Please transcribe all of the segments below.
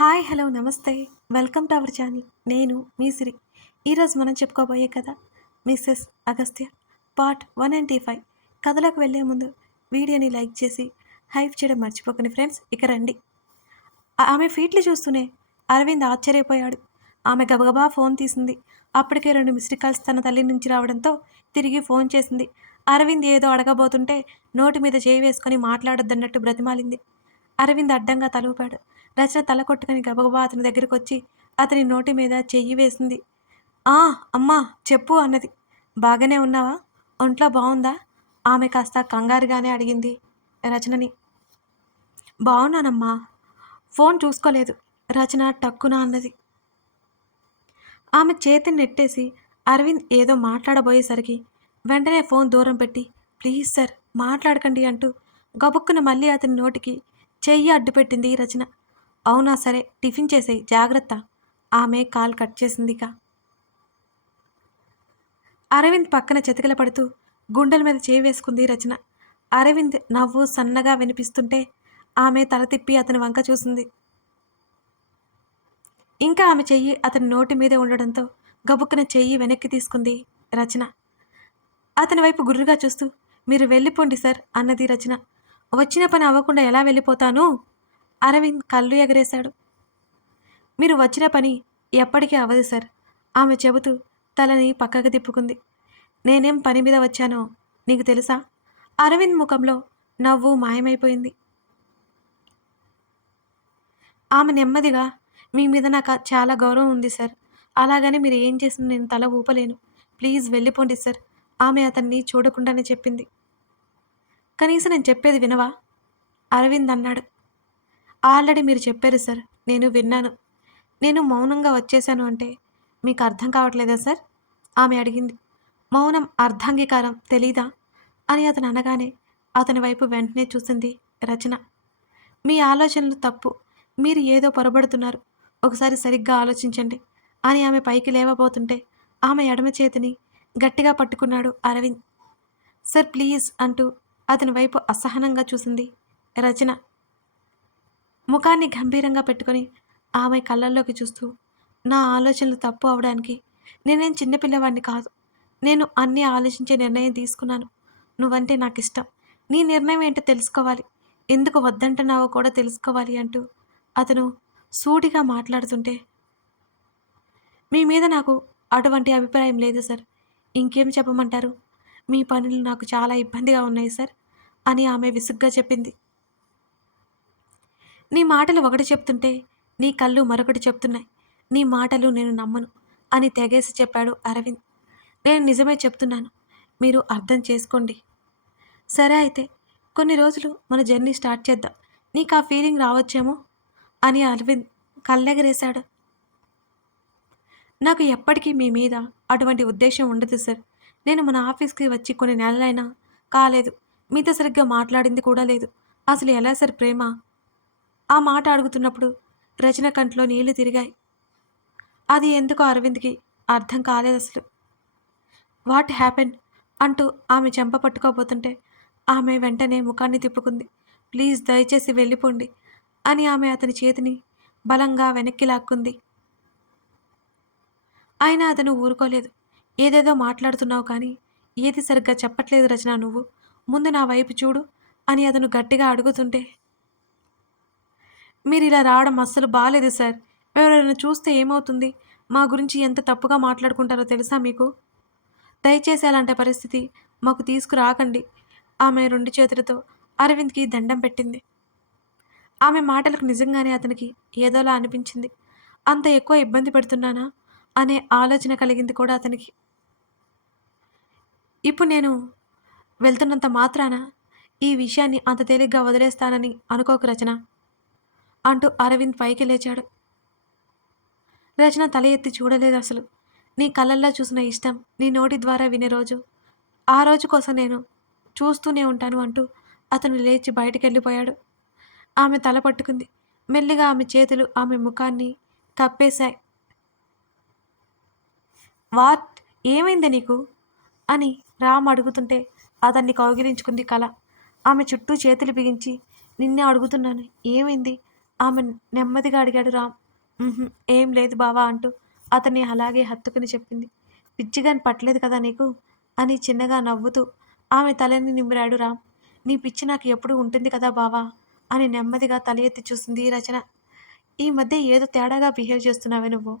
Hi hello నమస్తే welcome to our channel. నేను మీ సిరి. ఈరోజు మనం చెప్పుకోబోయే కథ మిస్సెస్ అగస్త్య పార్ట్ 195. కథలోకి వెళ్ళే ముందు వీడియోని లైక్ చేసి హైప్ చేయడం మర్చిపోకండి ఫ్రెండ్స్. ఇక రండి. ఆమె ఫీట్లు చూస్తూనే అరవింద్ ఆశ్చర్యపోయాడు. ఆమె గబగబా ఫోన్ తీసింది. అప్పటికే 2 మిస్డ్ కాల్స్ తన తల్లి నుంచి రావడంతో తిరిగి ఫోన్ చేసింది. అరవింద్ ఏదో అడగబోతుంటే నోటి మీద చేయి వేసుకొని మాట్లాడొద్దన్నట్టు బ్రతిమాలింది. అరవింద్ అడ్డంగా తల ఊపాడు. రచన తల కొట్టుకుని గబగబా అతని దగ్గరకొచ్చి అతని నోటి మీద చెయ్యి వేసింది. ఆ అమ్మా చెప్పు అన్నది. బాగానే ఉన్నావా? ఒంట్లో బావుందా? ఆమె కాస్త కంగారుగానే అడిగింది రచనని. బావున్నానమ్మా. ఫోన్ చూసుకోలేదు రచన టక్కున అన్నది. ఆమె చేతిని నెట్టేసి అరవింద్ ఏదో మాట్లాడబోయేసరికి వెంటనే ఫోన్ దూరం పెట్టి ప్లీజ్ సార్ మాట్లాడకండి అంటూ గబుక్కున మళ్ళీ అతని నోటికి చెయ్యి అడ్డుపెట్టింది రచన. అవునా సరే టిఫిన్ చేసేయి జాగ్రత్త. ఆమె కాల్ కట్ చేసిందిక. అరవింద్ పక్కన చతికిల పడుతూ గుండెల మీద చేయి వేసుకుంది రచన. అరవింద్ నవ్వు సన్నగా వినిపిస్తుంటే ఆమె తల తిప్పి అతని వంక చూసింది. ఇంకా ఆమె చెయ్యి అతని నోటి మీదే ఉండడంతో గబుక్కున చెయ్యి వెనక్కి తీసుకుంది రచన. అతని వైపు గుర్రుగా చూస్తూ మీరు వెళ్ళిపోండి సార్ అన్నది రచన. వచ్చిన పని అవ్వకుండా ఎలా వెళ్ళిపోతాను? అరవింద్ కళ్ళు ఎగరేశాడు. మీరు వచ్చిన పని ఎప్పటికీ అవ్వదు సార్ ఆమె చెబుతూ తలని పక్కకు తిప్పుకుంది. నేనేం పని మీద వచ్చానో నీకు తెలుసా? అరవింద్ ముఖంలో నవ్వు మాయమైపోయింది. ఆమె నెమ్మదిగా మీ మీద నాకు చాలా గౌరవం ఉంది సార్. అలాగని మీరు ఏం చేసినా నేను తల ఊపలేను. ప్లీజ్ వెళ్ళిపోండి సార్ ఆమె అతన్ని చూడకుండానే చెప్పింది. కనీసం నేను చెప్పేది వినవా? అరవింద్ అన్నాడు. ఆల్రెడీ మీరు చెప్పారు సార్, నేను విన్నాను. నేను మౌనంగా వచ్చేశాను అంటే మీకు అర్థం కావట్లేదా సార్? ఆమె అడిగింది. మౌనం అర్ధాంగీకారం తెలీదా అని అతను అనగానే అతని వైపు వెంటనే చూసింది రచన. మీ ఆలోచనలు తప్పు. మీరు ఏదో పొరబడుతున్నారు. ఒకసారి సరిగ్గా ఆలోచించండి అని ఆమె పైకి లేవబోతుంటే ఆమె ఎడమ చేతిని గట్టిగా పట్టుకున్నాడు అరవింద్. సార్ ప్లీజ్ అంటూ అతని వైపు అసహనంగా చూసింది రచన. ముఖాన్ని గంభీరంగా పెట్టుకొని ఆమె కళ్ళల్లోకి చూస్తూ నా ఆలోచనలు తప్పు అవడానికి నేనేం చిన్నపిల్లవాడిని కాదు. నేను అన్నీ ఆలోచించే నిర్ణయం తీసుకున్నాను. నువ్వంటే నాకు ఇష్టం. నీ నిర్ణయం ఏంటో తెలుసుకోవాలి. ఎందుకు వద్దంటున్నావో కూడా తెలుసుకోవాలి అంటూ అతను సూటిగా మాట్లాడుతుంటే మీ మీద నాకు అటువంటి అభిప్రాయం లేదు సార్. ఇంకేం చెప్పమంటారు? మీ పనులు నాకు చాలా ఇబ్బందిగా ఉన్నాయి సార్ అని ఆమె విసుగ్గా చెప్పింది. నీ మాటలు ఒకటి చెప్తుంటే నీ కళ్ళు మరొకటి చెప్తున్నాయి. నీ మాటలు నేను నమ్మను అని తెగేసి చెప్పాడు అరవింద్. నేను నిజమే చెప్తున్నాను. మీరు అర్థం చేసుకోండి. సరే అయితే కొన్ని రోజులు మన జర్నీ స్టార్ట్ చేద్దాం. నీకు ఆ ఫీలింగ్ రావచ్చేమో అని అరవింద్ కళ్ళెగరేశాడు. నాకు ఎప్పటికీ మీ మీద అటువంటి ఉద్దేశం ఉండదు సార్. నేను మన ఆఫీస్కి వచ్చి కొన్ని నెలలైనా కాలేదు. మీతో సరిగ్గా మాట్లాడింది కూడా లేదు. అసలు ఎలా సార్ ప్రేమ? ఆ మాట అడుగుతున్నప్పుడు రచన కంట్లో నీళ్లు తిరిగాయి. అది ఎందుకో అరవింద్కి అర్థం కాలేదు అసలు. వాట్ హ్యాపెన్ అంటూ ఆమె చెంప పట్టుకోబోతుంటే ఆమె వెంటనే ముఖాన్ని తిప్పుకుంది. ప్లీజ్ దయచేసి వెళ్ళిపోండి అని ఆమె అతని చేతిని బలంగా వెనక్కి లాక్కుంది. అయినా అతను ఊరుకోలేదు. ఏదేదో మాట్లాడుతున్నావు కానీ ఏది సరిగ్గా చెప్పట్లేదు రచన. నువ్వు ముందు నా వైపు చూడు అని అతను గట్టిగా అడుగుతుంటే మీరు ఇలా రావడం అస్సలు బాలేదు సార్. ఎవరైనా చూస్తే ఏమవుతుంది? మా గురించి ఎంత తప్పుగా మాట్లాడుకుంటారో తెలుసా మీకు? దయచేసి అలాంటి పరిస్థితి మాకు తీసుకురాకండి. ఆమె 2 చేతులతో అరవింద్కి దండం పెట్టింది. ఆమె మాటలకు నిజంగానే అతనికి ఏదోలా అనిపించింది. అంత ఎక్కువ ఇబ్బంది పెడుతున్నానా అనే ఆలోచన కలిగింది కూడా అతనికి. ఇప్పుడు నేను వెళ్తున్నంత మాత్రాన ఈ విషయాన్ని అంత తేలిగ్గా వదిలేస్తానని అనుకోకు రచన అంటూ అరవింద్ పైకి లేచాడు. రచన తల ఎత్తి చూడలేదు అసలు. నీ కళ్ళల్లో చూసిన ఇష్టం నీ నోటి ద్వారా వినే రోజు, ఆ రోజు కోసం నేను చూస్తూనే ఉంటాను అంటూ అతను లేచి బయటికెళ్ళిపోయాడు. ఆమె తల పట్టుకుంది. మెల్లిగా ఆమె చేతులు ఆమె ముఖాన్ని కప్పేశాయి. వాట్ ఏమైంది నీకు అని రామ్ అడుగుతుంటే అతన్ని కౌగిలించుకుంది కళ. ఆమె చుట్టూ చేతులు బిగించి నిన్నే అడుగుతున్నాను ఏమైంది ఆమె నెమ్మదిగా అడిగాడు రామ్. "హుహు. ఏం లేదు బావా" అంటూ అతన్ని అలాగే హత్తుకుని చెప్పింది. "పిచ్చిగాని పట్టలేదు కదా నీకు" అని చిన్నగా నవ్వుతూ ఆమె తలని నిమిరాడు రామ్. "నీ పిచ్చి నాకు ఎప్పుడూ ఉంటుంది కదా బావా" అని నెమ్మదిగా తల ఎత్తి చూసింది రచన. "ఈ మధ్య ఏదో తేడాగా బిహేవ్ చేస్తున్నావే నువ్వు.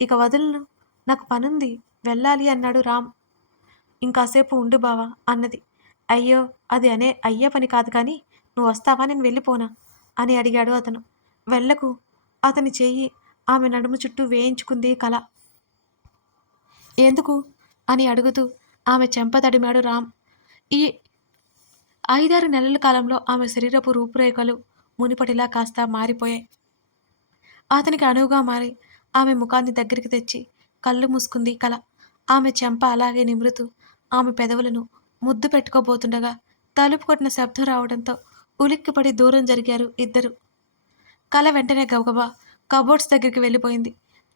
ఇక వదులును. నాకు పనుంది. వెళ్ళాలి" అన్నాడు రామ్. "ఇంకాసేపు ఉండు బావా" అన్నది. "అయ్యో! అది అయ్యే పని కాదు కానీ నువ్వొస్తావా నేను వెళ్ళిపోనా?" అని అడిగాడు అతను. "వెళ్ళకు" అతని చెయ్యి ఆమె నడుము చుట్టూ వేయించుకుంది కల. "ఎందుకు?" అని అడుగుతూ ఆమె చెంప తడిమాడు రామ్. ఈ 5, 6 నెలల కాలంలో ఆమె శరీరపు రూపురేఖలు మునుపటిలా కాస్త మారిపోయాయి. అతనికి అనువుగా మారి ఆమె ముఖాన్ని దగ్గరికి తెచ్చి కళ్ళు మూసుకుంది కల. ఆమె చెంప అలాగే నిమురుతూ ఆమె పెదవులను ముద్దు పెట్టుకోబోతుండగా తలుపు కొట్టిన శబ్దం రావడంతో ఉలిక్కిపడి దూరం జరిగారు ఇద్దరు. కల వెంటనే గబగబా కబోర్డ్స్ దగ్గరికి వెళ్ళిపోయింది.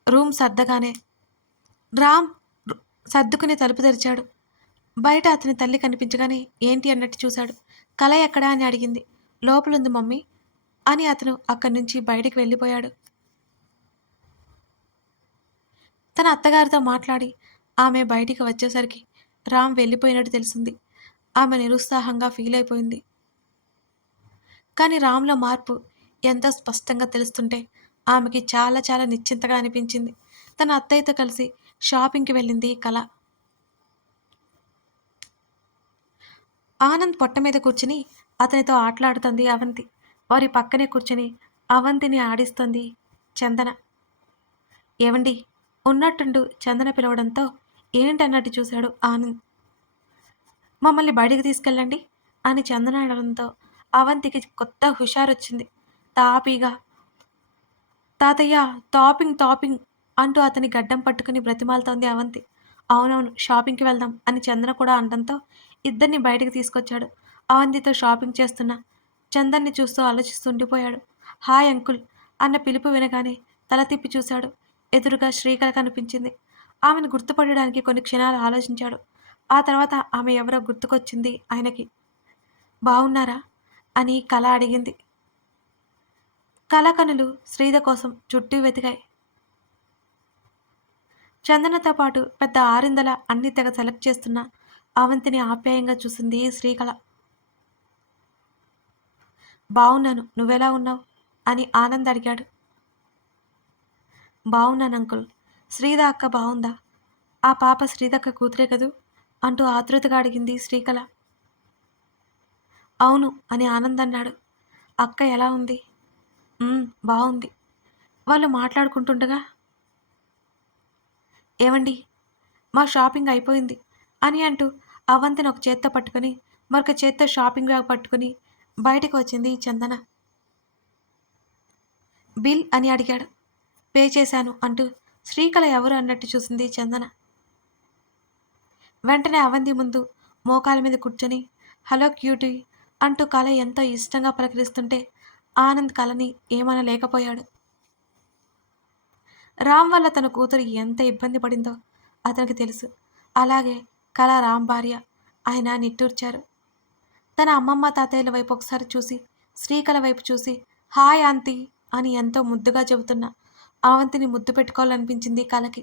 రూమ్ సర్దగానే రామ్ సర్దుకుని తలుపు తెరిచాడు. బయట అతని తల్లి కనిపించగానే ఏంటి అన్నట్టు చూశాడు. కల ఎక్కడా అని అడిగింది. "లోపలుంది మమ్మీ" అని అతను అక్కడి నుంచి బయటికి వెళ్ళిపోయాడు. తన అత్తగారితో మాట్లాడి ఆమె బయటికి వచ్చేసరికి రామ్ వెళ్ళిపోయినట్టు తెలిసింది. ఆమె నిరుత్సాహంగా ఫీల్ అయిపోయింది. కానీ రామ్‌లో మార్పు ఎంతో స్పష్టంగా తెలుస్తుంటే ఆమెకి చాలా చాలా నిశ్చింతగా అనిపించింది. తన అత్తయ్యతో కలిసి షాపింగ్‌కి వెళ్ళింది కల. ఆనంద్ పొట్ట మీద కూర్చుని అతనితో ఆటలాడుతోంది అవంతి. వారి పక్కనే కూర్చుని అవంతిని ఆడిస్తోంది చందన. "ఏవండీ" ఉన్నట్టుండు చందన పిలవడంతో ఏంటన్నట్టు చూశాడు ఆనంద్. "మమ్మల్ని బయటికి తీసుకెళ్ళండి" అని చందన అనడంతో అవంతికి కొత్త హుషారొచ్చింది. తాపీగా "తాతయ్య టాపింగ్ టాపింగ్" అంటూ అతని గడ్డం పట్టుకుని బ్రతిమాలుతోంది అవంతి. "అవునవును షాపింగ్‌కి వెళ్దాం" అని చందన కూడా అనడంతో ఇద్దరిని బయటికి తీసుకొచ్చాడు. అవంతితో షాపింగ్ చేస్తున్న చందన్ని చూస్తూ ఆలోచిస్తూ ఉండిపోయాడు. "హాయ్ అంకుల్" అన్న పిలుపు వినగానే తల తిప్పి చూశాడు. ఎదురుగా శ్రీకళ కనిపించింది. ఆమెను గుర్తుపట్టడానికి కొన్ని క్షణాలు ఆలోచించాడు. ఆ తర్వాత ఆమె ఎవరో గుర్తుకొచ్చింది ఆయనకి. "బావున్నారా?" అని కళ అడిగింది. కళ కనులు శ్రీధ కోసం చుట్టూ వెతికాయి. చందనతో పాటు పెద్ద ఆరిందల అన్ని తెగ సెలెక్ట్ చేస్తున్న అవంతిని ఆప్యాయంగా చూసింది శ్రీకళ. "బావున్నాను. నువ్వెలా ఉన్నావు?" అని ఆనంద్ అడిగాడు. "బావున్నాను అంకుల్. శ్రీధ అక్క బావుందా? ఆ పాప శ్రీధక్క కూతురే కదూ?" అంటూ ఆతృతగా అడిగింది శ్రీకళ. "అవును" అని ఆనంద్ అన్నాడు. "అక్క ఎలా ఉంది?" బావుంది." వాళ్ళు మాట్లాడుకుంటుండగా "ఏవండీ మా షాపింగ్ అయిపోయింది" అని అంటూ అవంతిని ఒక చేత్తో పట్టుకొని మరొక చేత్తో షాపింగ్ బ్యాగ్ పట్టుకొని బయటకు వచ్చింది చందన. "బిల్" అని అడిగాడు. "పే చేశాను" అంటూ శ్రీకళ ఎవరు అన్నట్టు చూసింది చందన. వెంటనే అవంతి ముందు మోకాల మీద కూర్చొని "హలో క్యూటీ" అంటూ కళ ఎంతో ఇష్టంగా పలకరిస్తుంటే ఆనంద్ కళని ఏమనలేకపోయాడు. రామ్ వల్ల తన కూతురు ఎంత ఇబ్బంది పడిందో అతనికి తెలుసు. అలాగే కళ రామ్ భార్య. ఆయన నిట్టూర్చారు. తన అమ్మమ్మ తాతయ్యల వైపు ఒకసారి చూసి శ్రీకళ వైపు చూసి "హాయ్ ఆంటీ" అని ఎంతో ముద్దుగా చెబుతున్న అవంతిని ముద్దు పెట్టుకోవాలనిపించింది కళకి.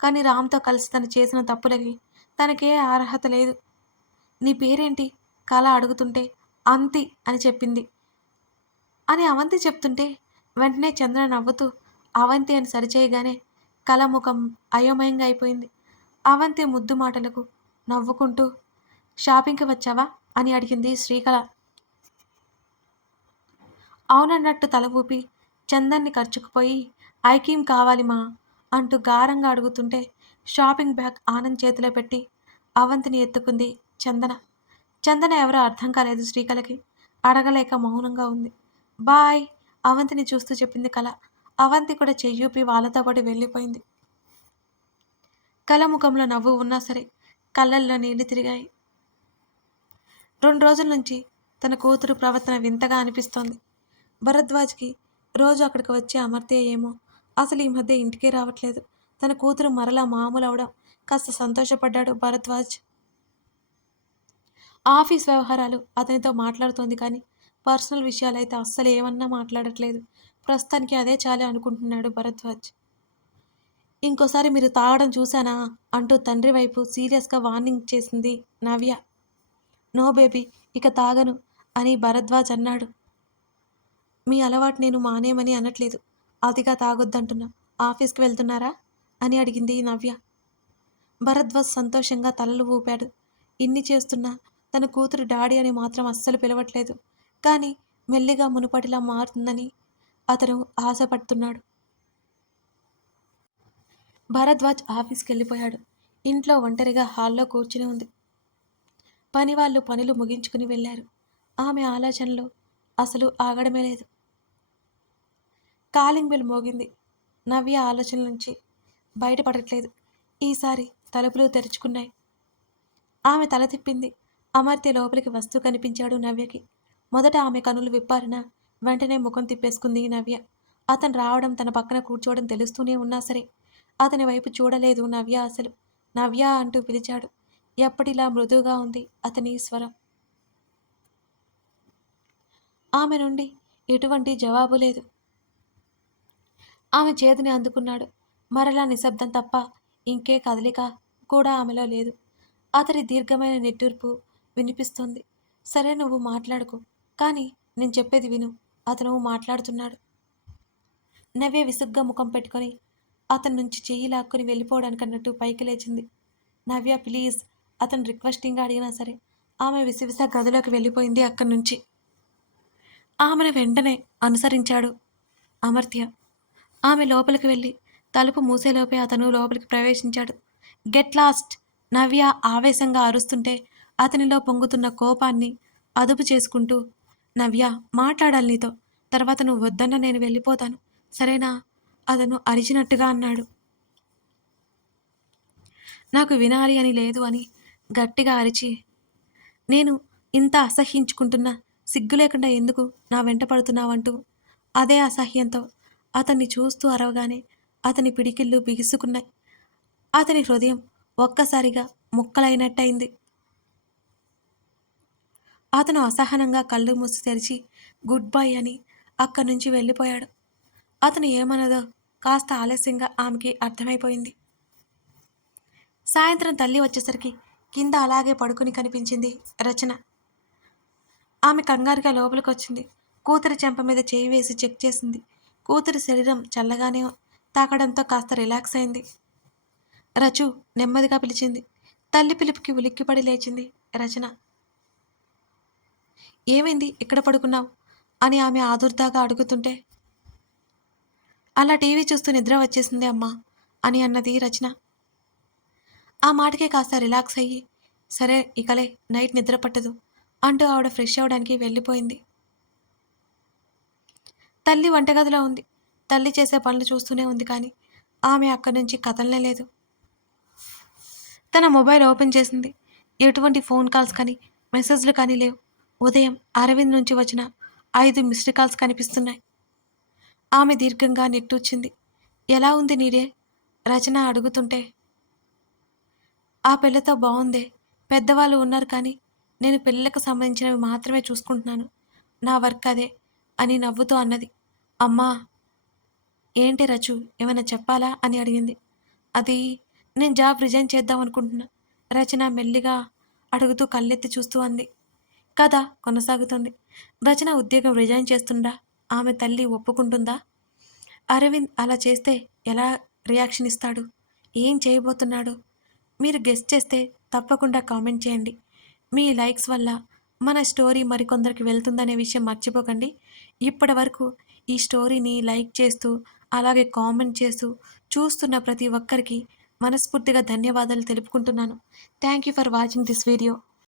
కానీ రామ్‌తో కలిసి తను చేసిన తప్పులకి తనకే అర్హత లేదు. "నీ పేరేంటి?" కళ అడుగుతుంటే "అంతి" అని చెప్పింది. అని అవంతి చెప్తుంటే వెంటనే చంద్ర నవ్వుతూ అవంతి అని సరిచేయగానే కళ ముఖం అయోమయంగా అయిపోయింది. అవంతి ముద్దు మాటలకు నవ్వుకుంటూ "షాపింగ్‌కి వచ్చావా?" అని అడిగింది శ్రీకళ. అవునన్నట్టు తల ఊపి చందన్ని కరుచుకుపోయి "ఐకీం కావాలి మా" అంటూ గారంగా అడుగుతుంటే షాపింగ్ బ్యాగ్ ఆనంద్ చేతిలో పెట్టి అవంతిని ఎత్తుకుంది చందన. చందన ఎవరో అర్థం కాలేదు శ్రీకళకి. అడగలేక మౌనంగా ఉంది. బాయ్ అవంతిని చూస్తూ చెప్పింది కళ. అవంతి కూడా చెయ్యూపి వాళ్ళతో పాటు వెళ్ళిపోయింది. కళ ముఖంలో నవ్వు ఉన్నా సరే కళ్ళల్లో నీళ్లు తిరిగాయి. 2 రోజుల నుంచి తన కూతురు ప్రవర్తన వింతగా అనిపిస్తోంది. భరద్వాజ్‌కి రోజు అక్కడికి వచ్చే అమర్త్య ఏమో అసలు ఈ మధ్య ఇంటికే రావట్లేదు. తన కూతురు మరలా మామూలవడం కాస్త సంతోషపడ్డాడు భరద్వాజ్. ఆఫీస్ వ్యవహారాలు అతనితో మాట్లాడుతోంది కానీ పర్సనల్ విషయాలైతే అస్సలు ఏమన్నా మాట్లాడట్లేదు. ప్రస్తుతానికి అదే చాలు అనుకుంటున్నాడు భరద్వాజ్. ఇంకోసారి మీరు తాగడం చూశానా అంటూ తండ్రి వైపు సీరియస్‌గా వార్నింగ్ చేసింది నవ్య. నో బేబీ ఇక తాగను అని భరద్వాజ్ అన్నాడు. మీ అలవాటు నేను మానేయమని అనట్లేదు. అతిగా తాగొద్దంటున్నా. ఆఫీస్‌కి వెళ్తున్నారా? అని అడిగింది నవ్య. భరద్వాజ్ సంతోషంగా తలలు ఊపాడు. ఇన్ని చేస్తున్నా తన కూతురు డాడీ అని మాత్రం అస్సలు పిలవట్లేదు. కానీ మెల్లిగా మునుపటిలా మారుతుందని అతను ఆశపడుతున్నాడు. భరద్వాజ్ ఆఫీస్‌కెళ్ళిపోయాడు. ఇంట్లో ఒంటరిగా హాల్‌లో కూర్చుని ఉంది. పనివాళ్ళు పనులు ముగించుకుని వెళ్లారు. ఆమె ఆలోచనలు అసలు ఆగడమే లేదు. కాలింగ్ బెల్ మోగింది. నవ్య ఆలోచనల నుంచి బయటపడట్లేదు. ఈసారి తలుపులు తెరుచుకున్నాయి. ఆమె తల తిప్పింది. అమర్త్య లోపలికి వస్తూ కనిపించాడు నవ్యకి. మొదట ఆమె కనులు విప్పారినా వెంటనే ముఖం తిప్పేసుకుంది నవ్య. అతను రావడం, తన పక్కన కూర్చోవడం తెలుస్తూనే ఉన్నా సరే అతని వైపు చూడలేదు నవ్య అసలు. నవ్య అంటూ పిలిచాడు. ఎప్పటిలా మృదువుగా ఉంది అతని స్వరం. ఆమె నుండి ఎటువంటి జవాబు లేదు. ఆమె చేతిని అందుకున్నాడు. మరలా నిశ్శబ్దం తప్ప ఇంకే కదలిక కూడా ఆమెలో లేదు. అతడి దీర్ఘమైన నిట్టూర్పు వినిపిస్తోంది. సరే నువ్వు మాట్లాడుకో, కానీ నేను చెప్పేది విను. అతను మాట్లాడుతున్నాడు. నవ్య విసుగ్గా ముఖం పెట్టుకొని అతని నుంచి చెయ్యి లాక్కుని వెళ్ళిపోవడానికన్నట్టు పైకి లేచింది. నవ్య ప్లీజ్ అతను రిక్వెస్టింగ్గా అడిగినా సరే ఆమె విసివిస గదిలోకి వెళ్ళిపోయింది అక్కడి నుంచి. ఆమెను వెంటనే అనుసరించాడు అమర్త్య. ఆమె లోపలికి వెళ్ళి తలుపు మూసేలోపే అతను లోపలికి ప్రవేశించాడు. Get lost! నవ్య ఆవేశంగా అరుస్తుంటే అతనిలో పొంగుతున్న కోపాన్ని అదుపు చేసుకుంటూ, నవ్య మాట్లాడాలి నీతో. తర్వాత నువ్వు వద్దన్న నేను వెళ్ళిపోతాను. సరేనా? అతను అరిచినట్టుగా అన్నాడు. నాకు వినాలి అని లేదు అని గట్టిగా అరిచి, నేను ఇంత అసహ్యించుకుంటున్నా సిగ్గు లేకుండా ఎందుకు నా వెంట పడుతున్నావంటూ అదే అసహ్యంతో అతన్ని చూస్తూ అరవగానే అతని పిడికిళ్ళు బిగుసుకున్నాయి. అతని హృదయం ఒక్కసారిగా ముక్కలైనట్టయింది. అతను అసహనంగా కళ్ళు మూసి తెరిచి గుడ్ బై అని అక్కడి నుంచి వెళ్ళిపోయాడు. అతను ఏమన్నదో కాస్త ఆలస్యంగా ఆమెకి అర్థమైపోయింది. సాయంత్రం తల్లి వచ్చేసరికి కింద అలాగే పడుకుని కనిపించింది రచన. ఆమె కంగారుగా లోపలికొచ్చింది. కూతురి చెంప మీద చేయి వేసి చెక్ చేసింది. కూతురి శరీరం చల్లగానే తాకడంతో కాస్త రిలాక్స్ అయింది. రచు నెమ్మదిగా పిలిచింది. తల్లి పిలుపుకి ఉలిక్కిపడి లేచింది రచన. ఏమైంది ఇక్కడ పడుకున్నావు అని ఆమె ఆదుర్దాగా అడుగుతుంటే, అలా టీవీ చూస్తూ నిద్ర వచ్చేసింది అమ్మా అని అన్నది రచన. ఆ మాటకే కాస్త రిలాక్స్ అయ్యి, సరే ఇకలే నైట్ నిద్ర పట్టదు అంటూ ఆవిడ ఫ్రెష్ అవడానికి వెళ్ళిపోయింది. తల్లి వంటగదిలో ఉంది. తల్లి చేసే పనులు చూస్తూనే ఉంది కానీ ఆమె అక్కడి నుంచి కదలనే లేదు. తన మొబైల్ ఓపెన్ చేసింది. ఎటువంటి ఫోన్ కాల్స్ కానీ మెసేజ్లు కానీ లేవు. ఉదయం అరవింద్ నుంచి వచ్చిన 5 మిస్డ్ కాల్స్ కనిపిస్తున్నాయి. ఆమె దీర్ఘంగా నిట్టూర్చింది. ఎలా ఉంది నీడే? రచన అడుగుతుంటే, ఆ పిల్లతో బాగుందే. పెద్దవాళ్ళు ఉన్నారు కానీ నేను పిల్లలకు సంబంధించినవి మాత్రమే చూసుకుంటున్నాను. నా వర్క్ అదే అని నవ్వుతూ అన్నది. అమ్మా ఏంటి రచు ఏమైనా చెప్పాలా అని అడిగింది. అది నేను జాబ్ రిజైన్ చేద్దాం అనుకుంటున్నా. రచన మెల్లిగా అడుగుతూ కళ్ళెత్తి చూస్తూ అంది. కథ కొనసాగుతుంది. రచన ఉద్యోగం రిజైన్ చేస్తుందా? ఆమె తల్లి ఒప్పుకుంటుందా? అరవింద్ అలా చేస్తే ఎలా రియాక్షన్ ఇస్తాడు? ఏం చేయబోతున్నాడు? మీరు గెస్ చేస్తే తప్పకుండా కామెంట్ చేయండి. మీ లైక్స్ వల్ల మన స్టోరీ మరికొందరికి వెళ్తుందనే విషయం మర్చిపోకండి. ఇప్పటి వరకు ఈ స్టోరీని లైక్ చేస్తూ అలాగే కామెంట్ చేస్తూ చూస్తున్న ప్రతి ఒక్కరికి మనస్ఫూర్తిగా ధన్యవాదాలు తెలుపుకుంటున్నాను. Thank you for watching this video.